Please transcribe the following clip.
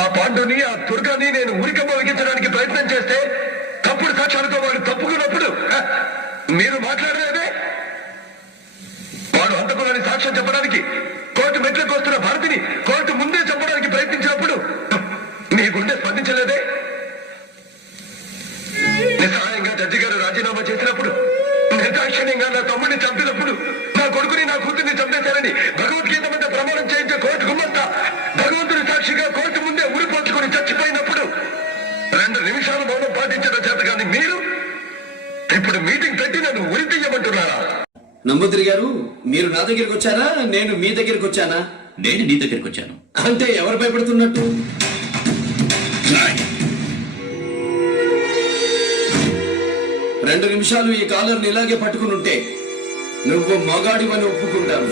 ఆ పాండుని ఆ దుర్గాని నేను ఉరికమ్మ వెగించడానికి ప్రయత్నం చేస్తే తప్పుడు సాక్ష్యాలతో వాడు తప్పుకున్నప్పుడు మీరు మాట్లాడలేదే. వాడు హంతకులని సాక్ష్యం చెప్పడానికి కోర్టు మెట్లకు వస్తున్న భారతిని కోర్టు ముందే చంపడానికి ప్రయత్నించినప్పుడు మీ గుండె స్పందించలేదే. నిస్సహాయంగా జడ్జి గారు రాజీనామా చేసినప్పుడు, నిర్దాక్షిణ్యంగా నా తమ్ముడిని చంపినప్పుడు, నా కొడుకుని నా కూతుర్ని చంపేశారని భగవద్గీత మీద ప్రమాణం చేయించే కోర్టు గుమ్మంతా భగవంతుడి సాక్షిగా కోర్టు ముందే ఉరిపోల్చుకుని చచ్చిపోయినప్పుడు 2 నిమిషాలు మౌనం పాటించడం చేత కానీ మీరు ఇప్పుడు మీటింగ్ పెట్టి నన్ను ఉరి తీయమంటున్నారా? నంబూద్రి గారు, మీరు నా దగ్గరికి వచ్చారా, నేను మీ దగ్గరికి వచ్చానా? నేను నీ దగ్గరికి వచ్చాను. అంటే ఎవరు భయపడుతున్నట్టు? 2 నిమిషాలు ఈ కాలర్ని ఇలాగే పట్టుకుని ఉంటే నువ్వు మగాడివని ఒప్పుకుంటాను.